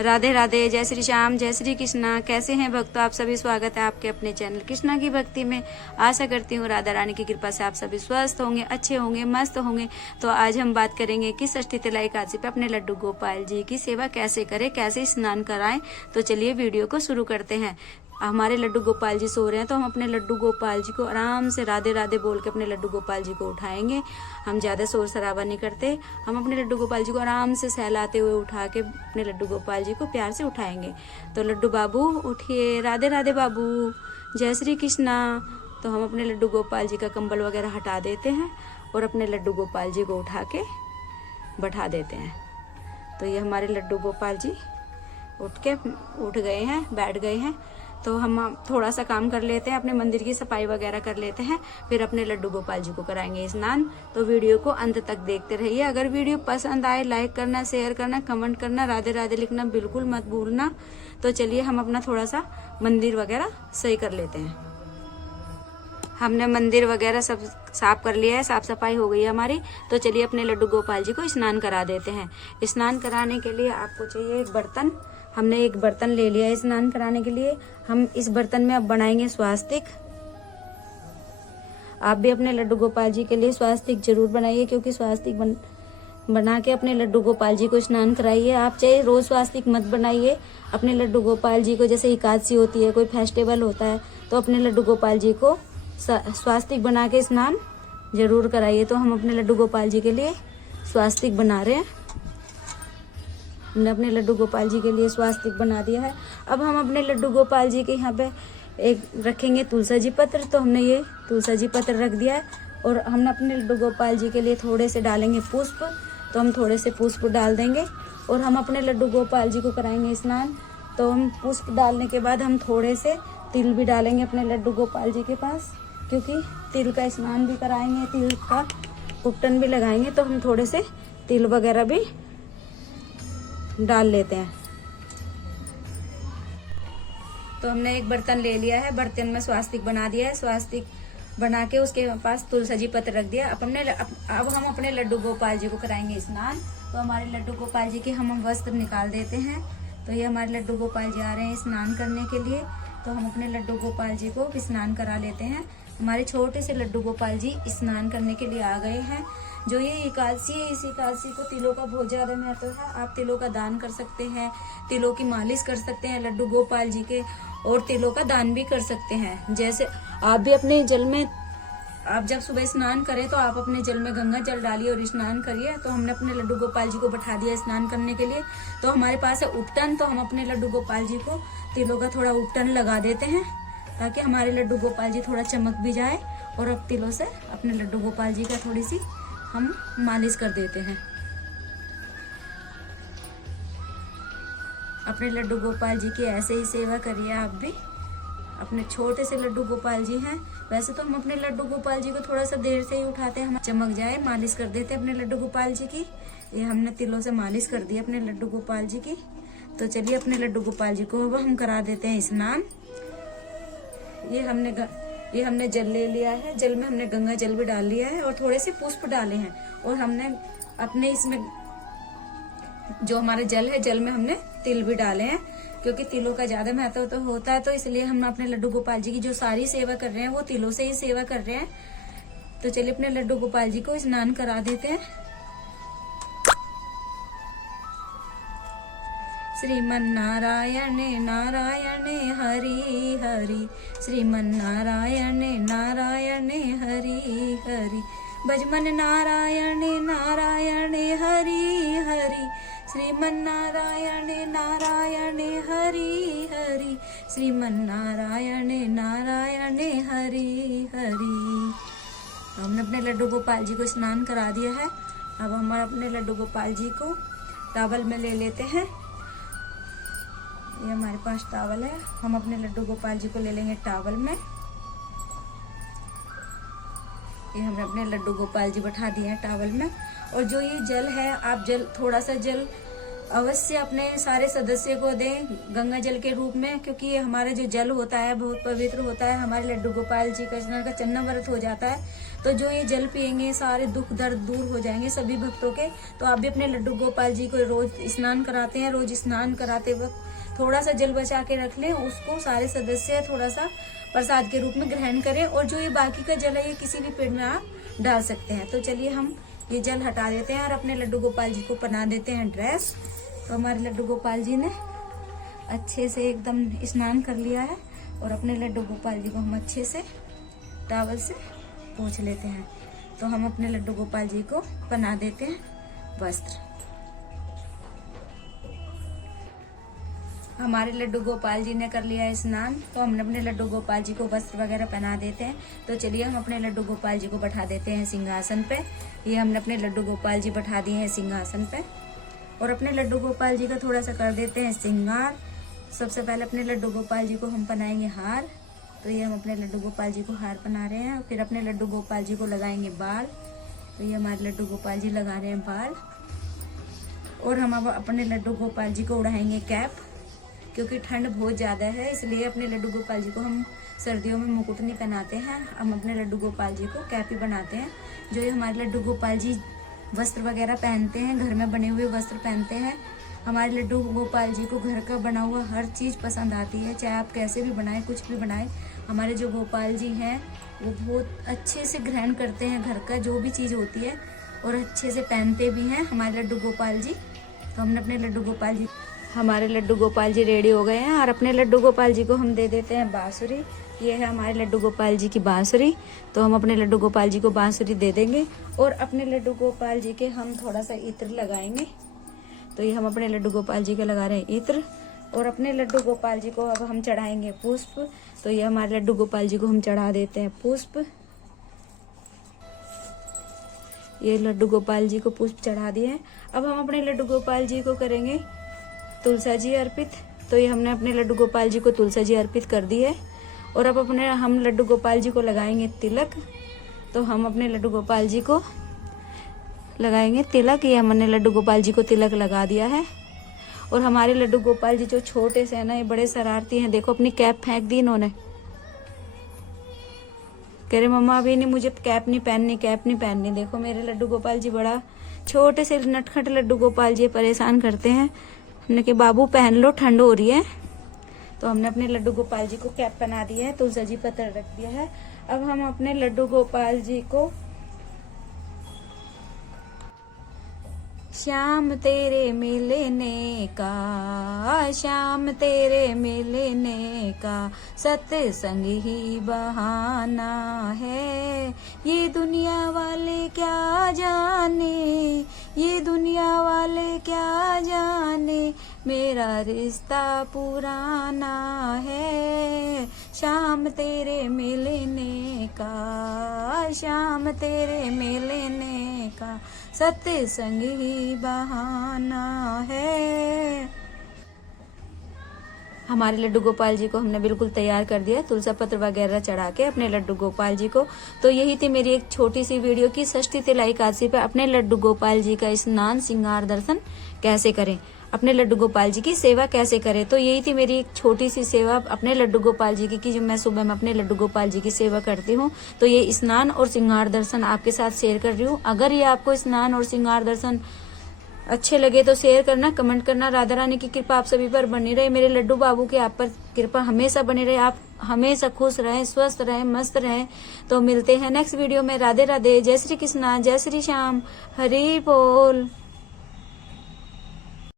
राधे राधे, जय श्री श्याम, जय श्री कृष्णा। कैसे हैं भक्तों आप सभी? स्वागत है आपके अपने चैनल कृष्णा की भक्ति में। आशा करती हूँ राधा रानी की कृपा से आप सभी स्वस्थ होंगे, अच्छे होंगे, मस्त होंगे। तो आज हम बात करेंगे कि षष्ठी तिला एकादशी पे अपने लड्डू गोपाल जी की सेवा कैसे करें, कैसे स्नान कराएं। तो चलिए वीडियो को शुरू करते हैं। हमारे लड्डू गोपाल जी सो रहे हैं तो हम अपने लड्डू गोपाल जी को आराम से राधे राधे बोल के अपने लड्डू गोपाल जी को उठाएंगे। हम ज्यादा शोर शराबा नहीं करते, हम अपने लड्डू गोपाल जी को आराम से सहलाते हुए उठा के अपने लड्डू गोपाल जी को प्यार से उठाएंगे। तो लड्डू बाबू उठिए, राधे राधे बाबू, जय श्री कृष्णा। तो हम अपने लड्डू गोपाल जी का कंबल वगैरह हटा देते हैं और अपने लड्डू गोपाल जी को उठा के बैठा देते हैं। तो ये हमारे लड्डू गोपाल जी उठ गए हैं, बैठ गए हैं। तो हम थोड़ा सा काम कर लेते हैं, अपने मंदिर की सफाई वगैरह कर लेते हैं, फिर अपने लड्डू गोपाल जी को कराएंगे स्नान। तो वीडियो को अंत तक देखते रहिए। अगर वीडियो पसंद आए लाइक करना, शेयर करना, कमेंट करना, राधे राधे लिखना बिल्कुल मत भूलना। तो चलिए हम अपना थोड़ा सा मंदिर वगैरह सही कर लेते हैं। हमने मंदिर वगैरह सब साफ कर लिया है, साफ सफाई हो गई है हमारी। तो चलिए अपने लड्डू गोपाल जी को स्नान करा देते हैं। स्नान कराने के लिए आपको चाहिए एक बर्तन। हमने एक बर्तन ले लिया है स्नान कराने के लिए। हम इस बर्तन में अब बनाएंगे स्वास्तिक। आप भी अपने लड्डू गोपाल जी के लिए स्वास्तिक जरूर बनाइए, क्योंकि स्वास्तिक बना के अपने लड्डू गोपाल जी को स्नान कराइए। आप चाहे रोज स्वास्तिक मत बनाइए, अपने लड्डू गोपाल जी को जैसे एकादशी होती है, कोई फेस्टिवल होता है, तो अपने लड्डू गोपाल जी को स्वास्तिक बना के स्नान जरूर कराइए। तो हम अपने लड्डू गोपाल जी के लिए स्वास्तिक बना रहे हैं। हमने अपने लड्डू गोपाल जी के लिए स्वास्तिक बना दिया है। अब हम अपने लड्डू गोपाल जी के यहाँ पे एक रखेंगे तुलसी जी पत्र। तो हमने ये तुलसी जी पत्र रख दिया है और हमने अपने लड्डू गोपाल जी के लिए थोड़े से डालेंगे पुष्प। तो हम थोड़े से पुष्प डाल देंगे और हम अपने लड्डू गोपाल जी को कराएंगे स्नान। तो हम पुष्प डालने के बाद हम थोड़े से तिल भी डालेंगे अपने लड्डू गोपाल जी के पास, क्योंकि तिल का स्नान भी कराएंगे, तिल का उपटन भी लगाएंगे। तो हम थोड़े से तिल वगैरह भी डाल लेते हैं। तो हमने एक बर्तन ले लिया है, बर्तन में स्वास्तिक बना दिया है। स्वास्तिक बना के उसके पास तुलसी जी पत्र रख दिया। अब हम अपने लड्डू गोपाल जी को कराएंगे स्नान। तो हमारे लड्डू गोपाल जी के हम वस्त्र निकाल देते हैं। तो ये हमारे लड्डू गोपाल जी आ रहे हैं स्नान करने के लिए। तो हम अपने लड्डू गोपाल जी को स्नान करा लेते हैं। हमारे छोटे से लड्डू गोपाल जी स्नान करने के लिए आ गए हैं। जो ये एकादशी है, इस एकादशी को तिलों का बहुत ज्यादा महत्व है। आप तिलों का दान कर सकते हैं, तिलों की मालिश कर सकते हैं लड्डू गोपाल जी के, और तिलों का दान भी कर सकते हैं। जैसे आप भी अपने जल में, आप जब सुबह स्नान करें तो आप अपने जल में गंगा जल डालिए और स्नान करिए। तो हमने अपने लड्डू गोपाल जी को बैठा दिया स्नान करने के लिए। तो हमारे पास है उपटन। तो हम अपने लड्डू गोपाल जी को तिलों का थोड़ा उपटन लगा देते हैं, ताकि हमारे लड्डू गोपाल जी थोड़ा चमक भी जाए। और अब तिलों से अपने लड्डू गोपाल जी का थोड़ी सी हम मालिश कर देते हैं। अपने लड्डू गोपाल जी की ऐसे ही सेवा करिए आप भी। अपने छोटे से लड्डू गोपाल जी हैं। वैसे तो हम अपने लड्डू गोपाल जी को थोड़ा सा देर से ही उठाते हैं, हम चमक जाए मालिश कर देते हैं अपने लड्डू गोपाल जी की। ये हमने तिलों से मालिश कर दी अपने लड्डू गोपाल जी की। तो चलिए अपने लड्डू गोपाल जी को अब हम करा देते हैं स्नान। ये हमने जल ले लिया है, जल में हमने गंगा जल भी डाल लिया है और थोड़े से पुष्प डाले हैं। और हमने अपने इसमें जो हमारा जल है, जल में हमने तिल भी डाले हैं, क्योंकि तिलों का ज्यादा महत्व तो होता है। तो इसलिए हम अपने लड्डू गोपाल जी की जो सारी सेवा कर रहे हैं वो तिलों से ही सेवा कर रहे हैं। तो चलिए अपने लड्डू गोपाल जी को स्नान करा देते हैं। श्रीमन नारायण नारायण हरि हरि, श्रीमन नारायण नारायण हरि हरि, भजमन नारायण नारायण हरि हरि, श्रीमन नारायण नारायण हरि हरि, श्रीमन नारायण नारायण हरि हरि। हमने अपने लड्डू गोपाल जी को स्नान करा दिया है। अब हम अपने लड्डू गोपाल जी को टॉवल में ले लेते हैं। ये हमारे पास टॉवल है, हम अपने लड्डू गोपाल जी को ले लेंगे टॉवल में। ये हमने अपने लड्डू गोपाल जी बैठा दिए हैं टॉवल में। और जो ये जल है, आप थोड़ा सा जल अवश्य अपने सारे सदस्य को दें गंगा जल के रूप में, क्योंकि ये हमारा जो जल होता है बहुत पवित्र होता है। हमारे लड्डू गोपाल जी का स्नान का चन्ना व्रत हो जाता है, तो जो ये जल पियेंगे सारे दुख दर्द दूर हो जाएंगे सभी भक्तों के। तो आप भी अपने लड्डू गोपाल जी को रोज स्नान कराते हैं, रोज स्नान कराते वक्त थोड़ा सा जल बचा के रख लें, उसको सारे सदस्य थोड़ा सा प्रसाद के रूप में ग्रहण करें। और जो ये बाकी का जल है ये किसी भी पेड़ में आप डाल सकते हैं। तो चलिए हम ये जल हटा देते हैं और अपने लड्डू गोपाल जी को पहना देते हैं ड्रेस। तो हमारे लड्डू गोपाल जी ने अच्छे से एकदम स्नान कर लिया है और अपने लड्डू गोपाल जी को हम अच्छे से टॉवल से पोंछ लेते हैं। तो हम अपने लड्डू गोपाल जी को पहना देते हैं वस्त्र। हमारे लड्डू गोपाल जी ने कर लिया है स्नान, तो हम अपने लड्डू गोपाल जी को वस्त्र वगैरह पहना देते हैं। तो चलिए हम अपने लड्डू गोपाल जी को बैठा देते हैं सिंहासन पे। ये हमने अपने लड्डू गोपाल जी बैठा दिए हैं सिंहासन पे और अपने लड्डू गोपाल जी का थोड़ा सा कर देते हैं श्रृंगार। सबसे पहले अपने लड्डू गोपाल जी को हम पहनाएंगे हार। तो ये हम अपने लड्डू गोपाल जी को हार पहना रहे हैं। फिर अपने लड्डू गोपाल जी को लगाएंगे बाल। तो ये हमारे लड्डू गोपाल जी लगा रहे हैं बाल। और हम अब अपने लड्डू गोपाल जी को उड़ाएंगे कैप, क्योंकि ठंड बहुत ज़्यादा है इसलिए अपने लड्डू गोपाल जी को हम सर्दियों में मुकुट नहीं पहनाते हैं, हम अपने लड्डू गोपाल जी को कैप ही बनाते हैं। जो ये हमारे लड्डू गोपाल जी वस्त्र वगैरह पहनते हैं, घर में बने हुए वस्त्र पहनते हैं। हमारे लड्डू गोपाल जी को घर का बना हुआ हर चीज़ पसंद आती है, चाहे आप कैसे भी बनाएं, कुछ भी बनाएं। हमारे जो गोपाल जी हैं वो बहुत अच्छे से ग्रहण करते हैं घर का जो भी चीज़ होती है और अच्छे से पहनते भी हैं हमारे लड्डू गोपाल जी। तो हमने अपने लड्डू गोपाल जी, हमारे लड्डू गोपाल जी रेडी हो गए हैं और अपने लड्डू गोपाल जी को हम दे देते हैं बांसुरी। ये है हमारे लड्डू गोपाल जी की बांसुरी। तो हम अपने लड्डू गोपाल जी को बांसुरी दे देंगे और अपने लड्डू गोपाल जी के हम थोड़ा सा इत्र लगाएंगे। तो ये हम अपने लड्डू गोपाल जी के लगा रहे हैं इत्र और अपने लड्डू गोपाल जी को अब हम चढ़ाएंगे पुष्प। तो ये हमारे लड्डू गोपाल जी को हम चढ़ा देते हैं पुष्प। ये लड्डू गोपाल जी को पुष्प चढ़ा दिए। अब हम अपने लड्डू गोपाल जी को करेंगे तुलसा जी अर्पित। तो ये हमने अपने लड्डू गोपाल जी को तुलसा जी अर्पित कर दी है और अब अपने हम लड्डू गोपाल जी को लगाएंगे तिलक। तो हम अपने लड्डू गोपाल जी को लगाएंगे तिलक। ये हमने लड्डू गोपाल जी को तिलक लगा दिया है। और हमारे लड्डू गोपाल जी जो छोटे से है ना, ये बड़े शरारती हैं। देखो अपनी कैप फेंक दी इन्होंने, कह रहे मम्मा अभी नहीं, मुझे कैप नहीं पहननी, कैप नहीं पहननी। देखो मेरे लड्डू गोपाल जी बड़ा छोटे से नटखट लड्डू गोपाल जी परेशान करते हैं। हमने कहा बाबू पहन लो, ठंड हो रही है। तो हमने अपने लड्डू गोपाल जी को कैप पहना दी है, तुलसी जी पत्र रख दिया है। अब हम अपने लड्डू गोपाल जी को श्याम तेरे मिलने का, श्याम तेरे मिलने का सत्संग ही बहाना है। ये दुनिया वाले क्या जाने, ये दुनिया वाले क्या जाने, मेरा रिश्ता पुराना है। श्याम तेरे मिलने का, श्याम तेरे मिलने का सत्संग ही बहाना है। हमारे लड्डू गोपाल जी को हमने बिल्कुल तैयार कर दिया, तुलसी पत्र वगैरह चढ़ा के अपने लड्डू गोपाल जी को। तो यही थी मेरी एक छोटी सी वीडियो की षष्ठी तिला एकादशी पे अपने लड्डू गोपाल जी का स्नान श्रृंगार दर्शन कैसे करें, अपने लड्डू गोपाल जी की सेवा कैसे करें। तो यही थी मेरी एक छोटी सी सेवा अपने लड्डू गोपाल जी की जो मैं सुबह में अपने लड्डू गोपाल जी की सेवा करती हूँ। तो ये स्नान और श्रृंगार दर्शन आपके साथ शेयर कर रही हूँ। अगर ये आपको स्नान और श्रृंगार दर्शन अच्छे लगे तो शेयर करना, कमेंट करना। राधा रानी की कृपा आप सभी पर बनी रहे, मेरे लड्डू बाबू की आप पर कृपा हमेशा बनी रहे, आप हमेशा खुश रहें, स्वस्थ रहें, मस्त रहें। तो मिलते हैं नेक्स्ट वीडियो में। राधे राधे, जय श्री कृष्णा, जय श्री श्याम, हरि बोल।